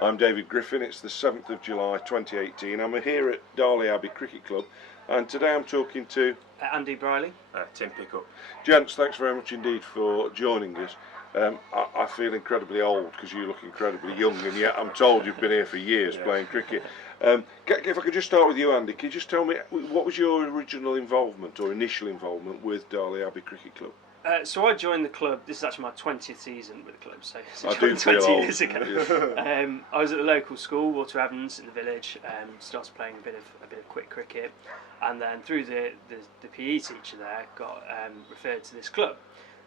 I'm David Griffin. It's the 7th of July 2018. I'm here at Darley Abbey Cricket Club, and today I'm talking to Andy Brierley. Tim Pickup. Gents, thanks very much indeed for joining us. I feel incredibly old because you look incredibly young, and yet I'm told you've been here for years playing cricket. If I could just start with you, Andy, can you just tell me what was your original involvement or initial involvement with Darley Abbey Cricket Club? So I joined the club, this is actually my 20th season with the club, so I do 20 feel years old. ago. Yeah. I was at the local school, Water Evans, in the village, started playing a bit of quick cricket, and then through the PE teacher there, got referred to this club.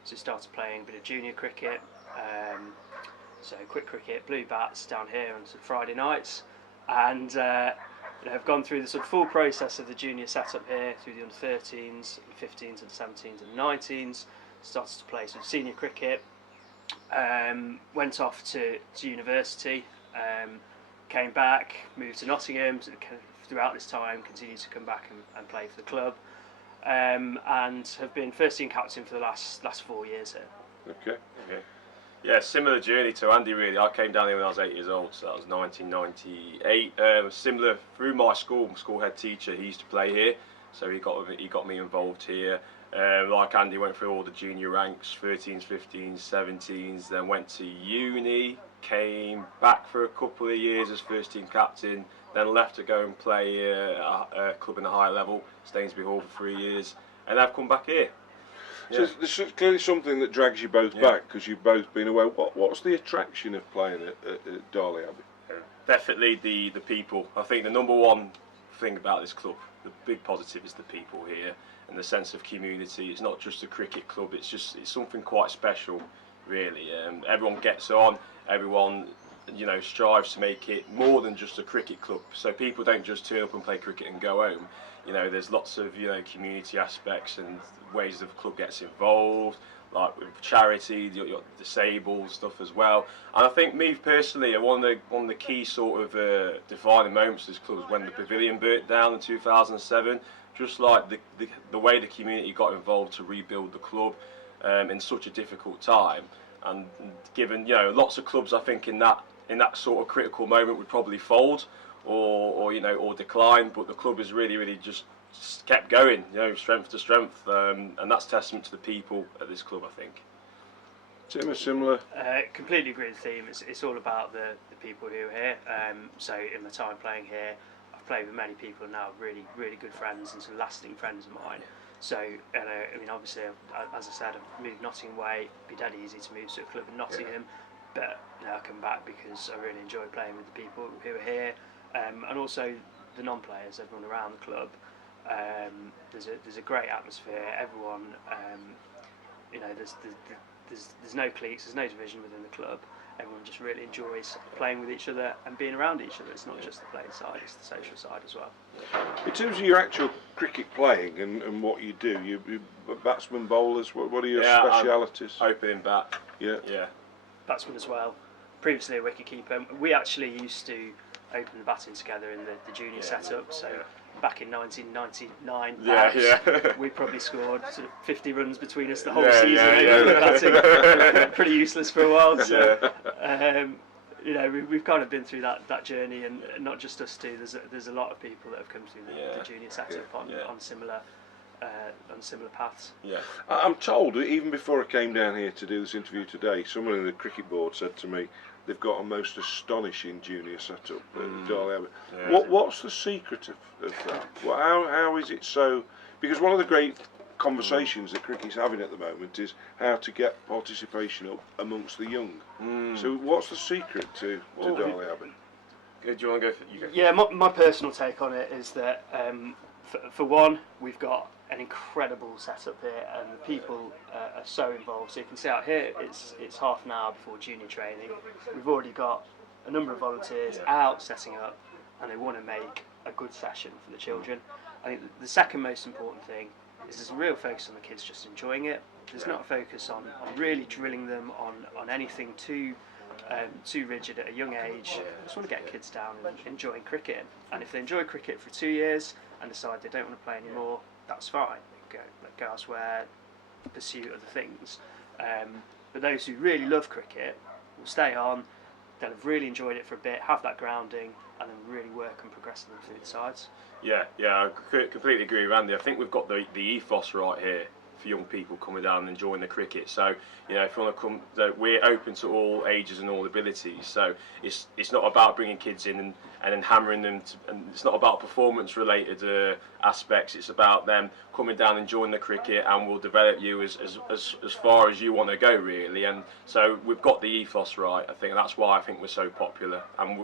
So started playing a bit of junior cricket, so quick cricket, blue bats down here on Friday nights, and I've gone through the sort of full process of the junior setup here, through the under-13s, 15s and 17s and 19s, started to play some senior cricket, went off to university, came back, moved to Nottingham, so throughout this time continued to come back and play for the club, and have been first team captain for the last 4 years here. Okay. Yeah, similar journey to Andy really. I came down here when I was 8 years old, so that was 1998. Similar through my school head teacher, he used to play here, so he got me involved here. Like Andy, went through all the junior ranks, 13s, 15s, 17s, then went to uni, came back for a couple of years as first team captain, then left to go and play a club in the higher level, Stainsby Hall for 3 years, and I've come back here. So there's clearly something that drags you both back, because you've both been away. What's the attraction of playing at Darley Abbey? Definitely the people. I think the number one thing about this club, the big positive, is the people here and the sense of community. It's not just a cricket club, it's something quite special really. Everyone gets on, everyone strives to make it more than just a cricket club, so people don't just turn up and play cricket and go home. There's lots of community aspects and ways the club gets involved, like with charity, your disabled stuff as well. And I think me personally, one of the key sort of defining moments of this club was when the pavilion burnt down in 2007. Just like the way the community got involved to rebuild the club in such a difficult time, and given lots of clubs, I think in that sort of critical moment would probably fold or decline, but the club has really just kept going, strength to strength, and that's testament to the people at this club, I think. Tim, a similar? Completely agree with the theme. It's all about the people who are here. So in my time playing here, I've played with many people now, really good friends and some lasting friends of mine. So obviously, as I said, I've moved Nottingham way. It'd be dead easy to move to a club in Nottingham, but I come back because I really enjoy playing with the people who are here, and also the non-players, everyone around the club. There's a great atmosphere. Everyone, there's no cliques, there's no division within the club. Everyone just really enjoys playing with each other and being around each other. It's not just the playing side, it's the social side as well. In terms of your actual cricket playing and what you do, you batsmen, bowlers, what are your specialities? Opening bat. Yeah. Batsman as well. Previously a wicketkeeper. We actually used to open the batting together in the junior setup, so back in 1999 we probably scored sort of 50 runs between us the whole season. Batting. Pretty useless for a while, so we've kind of been through that journey, and not just us two, there's a lot of people that have come through the junior setup on similar paths. I'm told that even before I came down here to do this interview today, someone in the cricket board said to me they've got a most astonishing junior setup at Darley Abbey. What's the secret of that? How is it so? Because one of the great conversations that cricket's having at the moment is how to get participation up amongst the young. So what's the secret to Darley Abbey? Do you want to go for you? Yeah, my personal take on it is that for one, we've got an incredible setup here, and the people are so involved. So you can see out here, it's half an hour before junior training. We've already got a number of volunteers out setting up, and they want to make a good session for the children. I think the second most important thing is there's a real focus on the kids just enjoying it. There's not a focus on really drilling them on anything too rigid at a young age. I just want to get kids down and enjoying cricket. And if they enjoy cricket for 2 years and decide they don't want to play anymore, that's fine. Go elsewhere, pursue other things. But those who really love cricket will stay on. they'll have really enjoyed it for a bit, have that grounding, and then really work and progress them through the sides. Yeah, I completely agree with Andy. I think we've got the ethos right here for young people coming down and enjoying the cricket. So, you know, if you want to come, we're open to all ages and all abilities. So it's not about bringing kids in and then hammering them, and it's not about performance-related aspects. It's about them coming down, enjoying the cricket, and we'll develop you as far as you want to go, really. And so we've got the ethos right. I think that's why I think we're so popular, and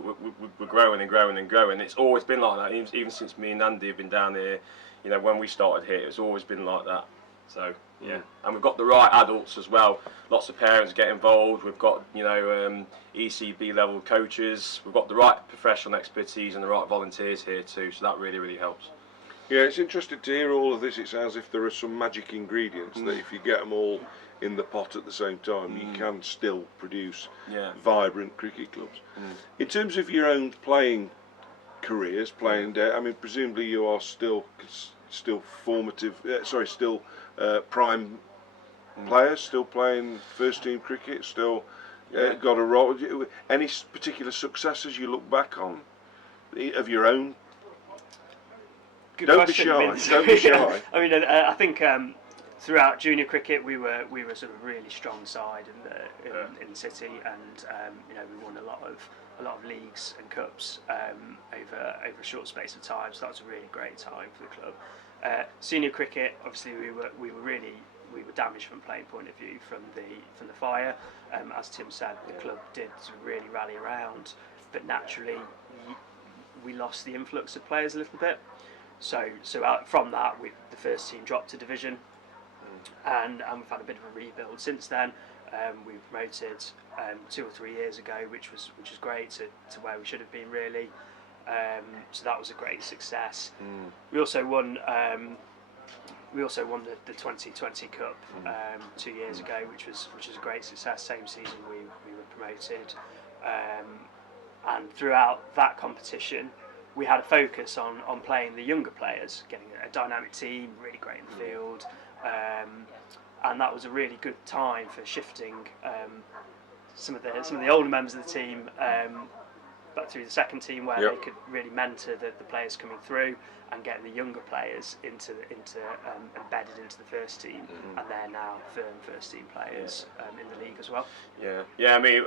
we're growing and growing and growing. It's always been like that, even since me and Andy have been down here. You know, when we started here, it's always been like that. So yeah, and we've got the right adults as well. Lots of parents get involved. We've got, you know, ECB level coaches. We've got the right professional expertise and the right volunteers here too. So that really helps. Yeah, it's interesting to hear all of this. It's as if there are some magic ingredients that if you get them all in the pot at the same time, you can still produce vibrant cricket clubs. In terms of your own playing careers, I mean, presumably you are still formative. Still prime players, still playing first team cricket, still got a role. Any particular successes you look back on of your own? Good Don't question, be shy. Vince. Don't be shy. I mean, I think throughout junior cricket we were sort of a really strong side in the city, and you know, we won a lot of leagues and cups over a short space of time. So that was a really great time for the club. Senior cricket, obviously, we were damaged from a playing point of view from the fire. As Tim said, the club did really rally around, but naturally we lost the influx of players a little bit. So from that, the first team dropped to division, and we've had a bit of a rebuild since then. We were promoted 2 or 3 years ago, which was great to where we should have been really. So that was a great success. We also won the 2020 Cup 2 years ago, which was a great success. Same season we were promoted, and throughout that competition, we had a focus on playing the younger players, getting a dynamic team, really great in the field, and that was a really good time for shifting some of the older members of the team back through the second team, where they could really mentor the players coming through, and getting the younger players embedded into the first team, and they're now firm first team players in the league as well. Yeah. I mean,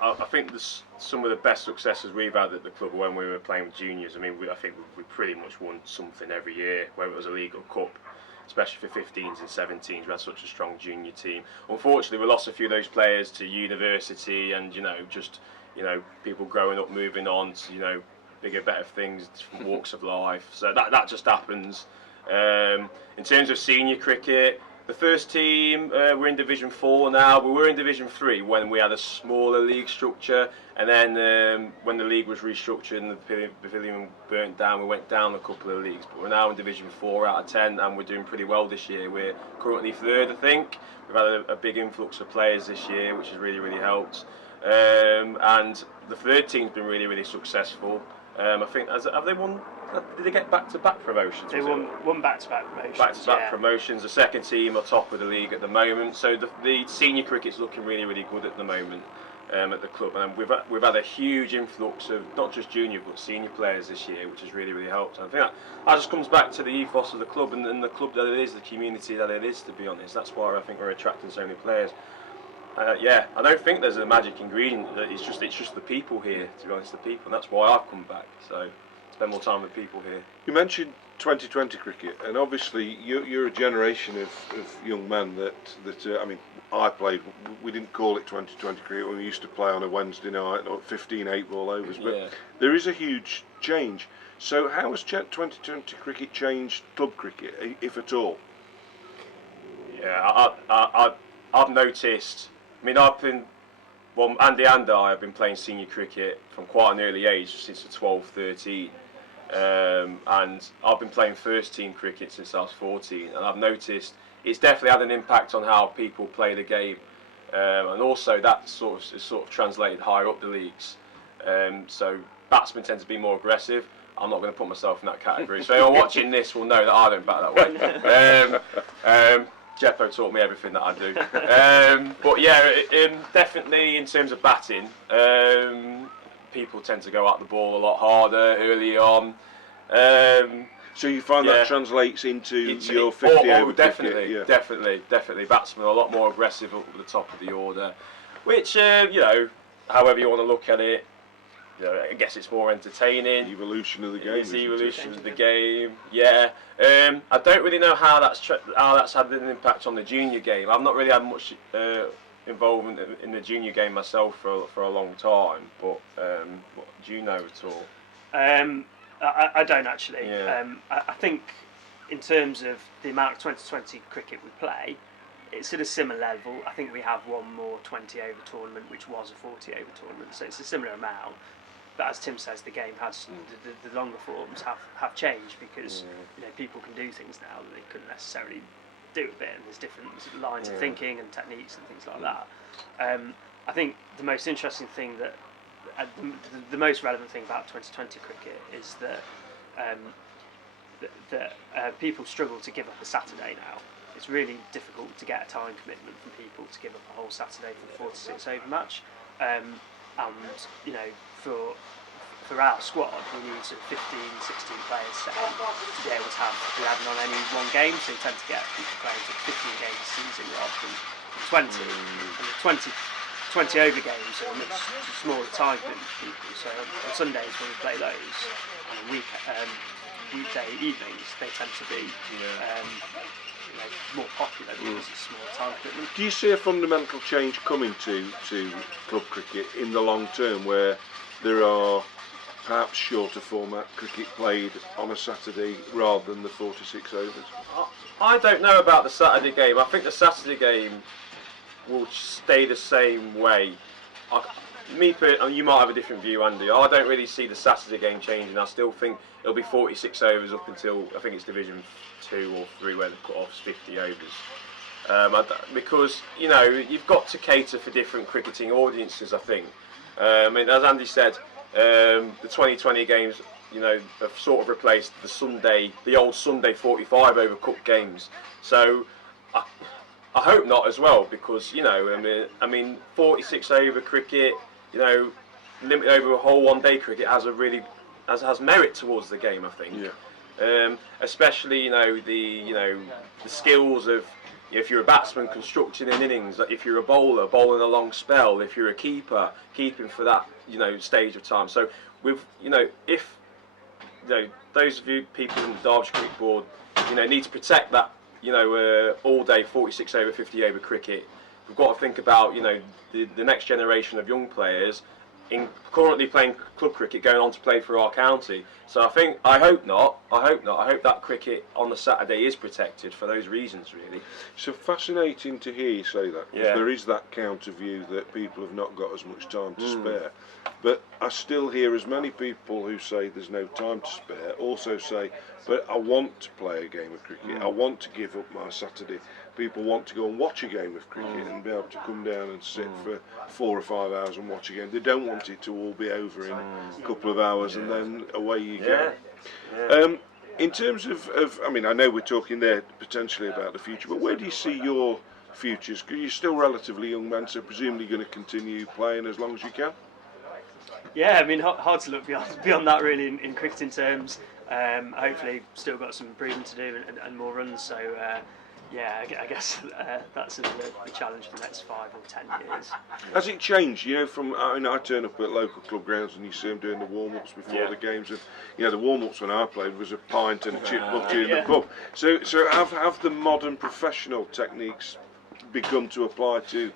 I think some of the best successes we've had at the club when we were playing with juniors. I mean, I think we pretty much won something every year, whether it was a league or cup, especially for 15s and 17s. We had such a strong junior team. Unfortunately, we lost a few of those players to university, and people growing up, moving on to bigger, better things, different walks of life. So that just happens. In terms of senior cricket, the first team, we're in Division 4 now. We were in Division 3 when we had a smaller league structure, and then when the league was restructured and the pavilion burnt down, we went down a couple of leagues. But we're now in Division 4 out of 10, and we're doing pretty well this year. We're currently 3rd, I think. We've had a big influx of players this year, which has really helped. And the 3rd team's been really successful. I think, have they won? Did they get back-to-back promotions? They won back-to-back promotions. Back-to-back promotions. The 2nd team are top of the league at the moment. So the senior cricket's looking really good at the moment at the club. And we've had a huge influx of not just junior but senior players this year, which has really helped. And I think that just comes back to the ethos of the club and the club that it is, the community that it is. To be honest, that's why I think we're attracting so many players. I don't think there's a magic ingredient. It's just the people here. To be honest, the people. And that's why I've come back. So spend more time with people here. You mentioned 2020 cricket, and obviously you're a generation of young men that I mean, I played. We didn't call it 2020 cricket when we used to play on a Wednesday night or 15 8-ball overs. But there is a huge change. So how has 2020 cricket changed club cricket, if at all? Yeah, I've noticed. I mean, Andy and I have been playing senior cricket from quite an early age, since 12, 13. And I've been playing first team cricket since I was 14, and I've noticed it's definitely had an impact on how people play the game, and also that sort of translated higher up the leagues. So batsmen tend to be more aggressive. I'm not going to put myself in that category. So anyone watching this will know that I don't bat that way. Jeppo taught me everything that I do. But yeah, definitely in terms of batting, people tend to go at the ball a lot harder early on. So you find that translates into your 50 over definitely, cricket? definitely. Batsmen are a lot more aggressive up at the top of the order, which however you want to look at it, I guess it's more entertaining. Evolution of the game. It's the evolution of the game. Yeah. I don't really know how that's had an impact on the junior game. I've not really had much involvement in the junior game myself for a long time. But do you know at all? I don't actually. Yeah. I think in terms of the amount of 2020 cricket we play, it's at a similar level. I think we have one more 20 over tournament, which was a 40 over tournament, so it's a similar amount. But as Tim says, the game has the longer forms have changed because people can do things now that they couldn't necessarily do a bit, and there's different lines of thinking and techniques and things like that. I think the most interesting thing that the most relevant thing about 2020 cricket is that people struggle to give up a Saturday now. It's really difficult to get a time commitment from people to give up a whole Saturday for a 46 over match. And for our squad, we need sort of 15, 16 players set to be able to have 11 on any one game. So you tend to get people playing to 15 games a season rather than 20. And the 20 over games are a much smaller time than people. So on Sundays when we play those, and weekday evenings, they tend to be more popular because it's smaller time commitment. Do you see a fundamental change coming to club cricket in the long term, where there are perhaps shorter format cricket played on a Saturday rather than the 46 overs? I don't know about the Saturday game. I think the Saturday game will stay the same way. You might have a different view, Andy. I don't really see the Saturday game changing. I still think it'll be 46 overs up until I think it's Division 2 or 3 where the cut-off's 50 overs. Because you've got to cater for different cricketing audiences. I think. As Andy said, the 2020 games, have sort of replaced the old Sunday 45 over cup games. So I hope not as well, because 46 over cricket, limit over a whole one-day cricket has merit towards the game. I think. Yeah. Especially the skills of if you're a batsman constructing an innings, like if you're a bowler bowling a long spell, if you're a keeper keeping for that stage of time. So if those of you people in the Derbyshire Cricket Board need to protect that all day 46 over 50 over cricket, we've got to think about the next generation of young players currently playing club cricket going on to play for our county. So I hope not. I hope that cricket on the Saturday is protected for those reasons, really. So fascinating to hear you say that, because there is that counter view that people have not got as much time to spare. But I still hear as many people who say there's no time to spare also say, but I want to play a game of cricket. I want to give up my Saturday. People want to go and watch a game of cricket and be able to come down and sit for 4 or 5 hours and watch a game. They don't want it to all be over in a couple of hours and then away you go. Yeah. In terms of, I know we're talking there potentially about the future, but where do you see your futures? Because you're still relatively young man, so presumably going to continue playing as long as you can? Yeah, hard to look beyond that really in cricketing terms. Hopefully still got some improvement to do and more runs, so I guess that's the challenge for the next 5 or 10 years. Has it changed? I turn up at local club grounds and you see them doing the warm-ups before the games. The warm-ups when I played was a pint and a chip butty in the pub. So have the modern professional techniques begun to apply to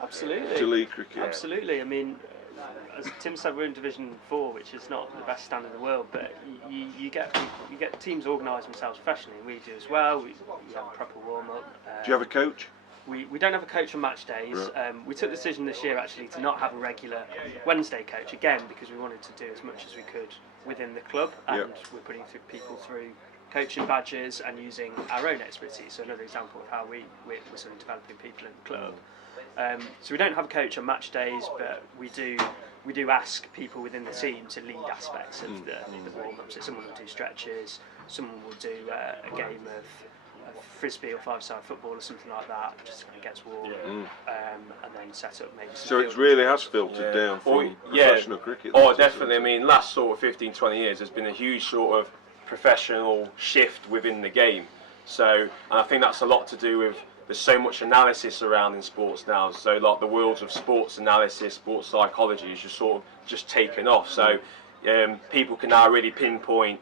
league cricket? Absolutely. As Tim said, we're in Division 4, which is not the best standard in the world, but you get teams organise themselves professionally, and we do as well. We have a proper warm-up. Do you have a coach? We don't have a coach on match days. Right. We took the decision this year actually to not have a regular Wednesday coach, again because we wanted to do as much as we could within the club, and we're putting people through coaching badges and using our own expertise. So another example of how we're sort of developing people in the club. So we don't have a coach on match days, but we do ask people within the team to lead aspects of the warm-up. So someone will do stretches, someone will do a game of frisbee or five-side football or something like that, just kind of gets warm, and then set up maybe some So it really has filtered down from professional cricket. Oh, definitely. I mean, last sort of 15, 20 years, there's been a huge sort of professional shift within the game. So, and I think that's a lot to do with there's so much analysis surrounding sports now. So, like the world of sports analysis, sports psychology is just sort of just taken off. So, people can now really pinpoint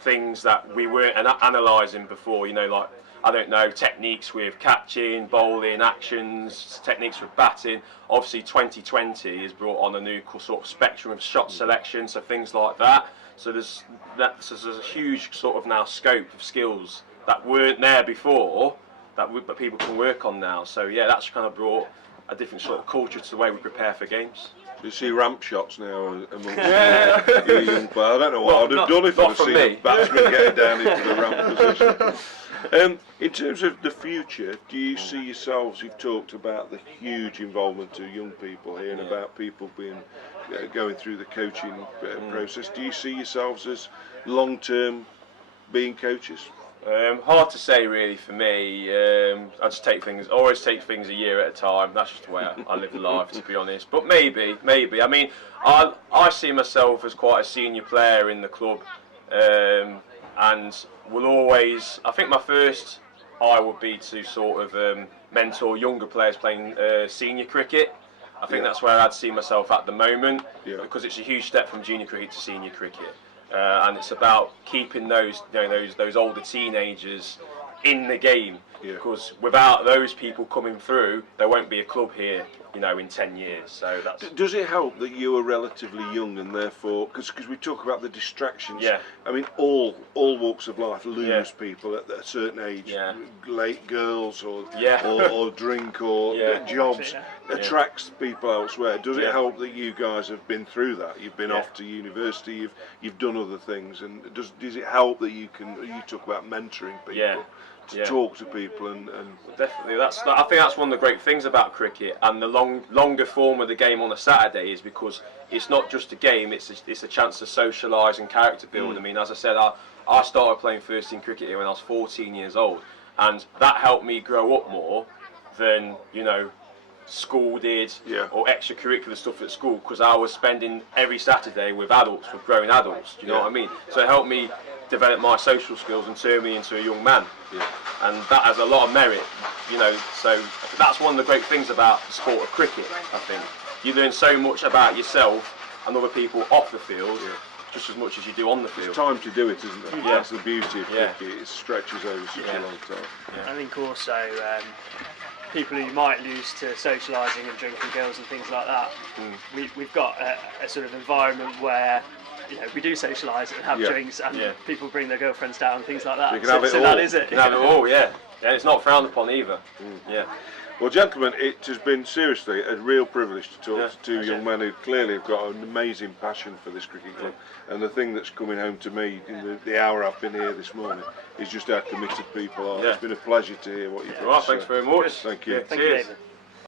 things that we weren't analysing before. You know, like, I don't know, techniques with catching, bowling, actions, techniques with batting. Obviously 2020 has brought on a new sort of spectrum of shot selection, so things like that. So there's a huge sort of now scope of skills that weren't there before that people can work on now. So yeah, that's kind of brought a different sort of culture to the way we prepare for games. You see ramp shots now amongst you young players. I don't know what I'd have done if I'd seen a batsman getting down into the ramp position. In terms of the future, do you see yourselves, you've talked about the huge involvement of young people here and about people being going through the coaching process. Do you see yourselves as long-term being coaches? Hard to say really for me. I just always take things a year at a time. That's just the way I live life, to be honest. But maybe. I mean, I see myself as quite a senior player in the club, and will always. I think my first eye would be to sort of mentor younger players playing senior cricket. I think that's where I'd see myself at the moment, because it's a huge step from junior cricket to senior cricket. And it's about keeping those older teenagers in the game, because without those people coming through, there won't be a club here, in 10 years. So that's. Does it help that you are relatively young and therefore, because we talk about the distractions? Yeah. I mean, all walks of life lose people at a certain age. Yeah. Late girls or drink or jobs attracts people elsewhere. Does it help that you guys have been through that? You've been off to university. You've done other things, and does it help that you talk about mentoring people? To talk to people and definitely I think that's one of the great things about cricket and the longer form of the game on a Saturday is because it's not just a game, it's a chance to socialise and character build. I mean, as I said, I started playing first team cricket here when I was 14 years old, and that helped me grow up more than school did or extracurricular stuff at school, because I was spending every Saturday with growing adults. Do you know what I mean? So it helped me develop my social skills and turn me into a young man. And that has a lot of merit, so that's one of the great things about the sport of cricket. I think you learn so much about yourself and other people off the field, just as much as you do on the field. It's time to do it, isn't it? That's the beauty of cricket. It stretches over such a long time. I think also people who might lose to socialising and drinking girls and things like that, we've got a sort of environment where we do socialise and have drinks, and people bring their girlfriends down and things like that. You can have it all. That is it. You can have it all, yeah. It's not frowned upon either. Well, gentlemen, it has been seriously a real privilege to talk to two young men who clearly have got an amazing passion for this cricket club. And the thing that's coming home to me in the hour I've been here this morning is just how committed people are. It's been a pleasure to hear what you've got to say. Thanks very much. Thank you. Thank you, David.